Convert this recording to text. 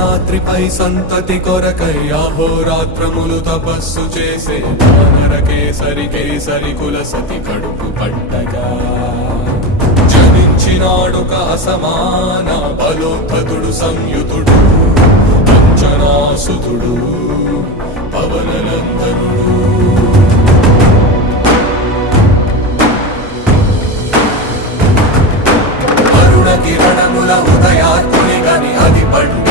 అంజనాద్రిపై సంతతి కొరకై అహోరాత్రములు తపస్సు చేసే వానర కేసరి కేసరి కుల సతి కడుపు పట్టగా జనించినాడొక అసమాన బలోద్ధతుడు సంయుతుడు అంజనాసుతుడు పవననందనుడు. కిరణముల ఉదయాత్ముని గని అది పండి